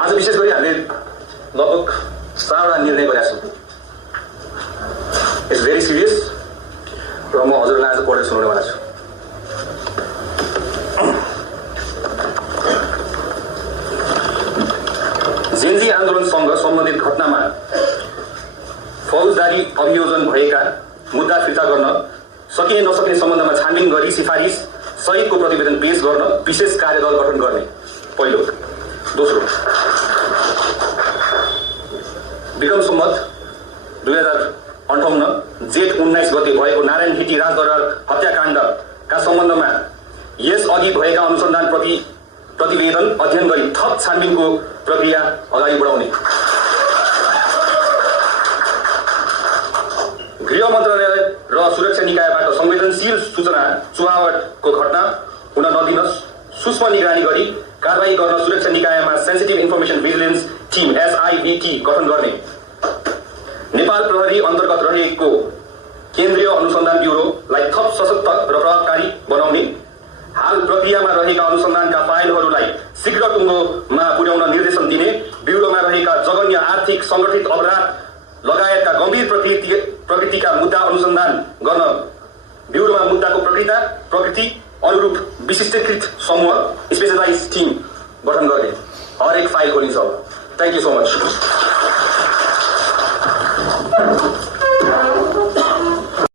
आज विशेष गरी हामीले लगभग 4वटा निर्णय गरेका छौँ। इट्स भेरी सिरियस र म हजुरलाई आज पढेर सुनाउनेवाला छु। जेन्जी आन्दोलनसँग सम्बन्धित घटनामा फौजदारी अभियोजन भएका मुद्दा फिर्ता गर्न सकिने नसकिने सम्बन्धमा छानबिन गरी सिफारिस सहितको प्रतिवेदन पेश गर्न विशेष कार्यदल गठन गर्ने पहिलो। दोस्रो, विक्रम सम्वत 2058 जेठ 19 गते भएको नारायण हिटी राजदरबार हत्याकाण्डका सम्बन्धमा यसअघि भएका अनुसन्धान प्रतिवेदन अध्ययन गरी थप छानबिनको प्रक्रिया अगाडि बढाउने। गृह मन्त्रालय र सुरक्षा निकायबाट संवेदनशील सूचना चुहावटको घटना हुन नदिन सूक्ष्म निगरानी गरी कारबाही गर्न सुरक्षा निकायमा sensitive information vigilance team SIVT गठन गर्ने। नेपाल प्रहरी अन्तर्गत रहेको केन्द्रीय अनुसन्धान ब्युरोलाई थप सशक्त र प्रभावकारी बनाउने। हाल प्रक्रियामा रहेका अनुसन्धानका फाइलहरूलाई शीघ्र टुङ्गोमा पुर्याउन निर्देशन दिने। ब्युरोमा रहेका जघन्य आर्थिक संगठित अपराध लगायतका गम्भीर प्रकृतिका मुद्दा अनुसन्धान गर्न ब्युरोमा मुद्दाको प्रकृति अनुरूप विशिष्टीकृत समूह स्पेशलाइज टिम गठन गर्ने। हरेक फाइल खोलिन्छ। Thank you so much.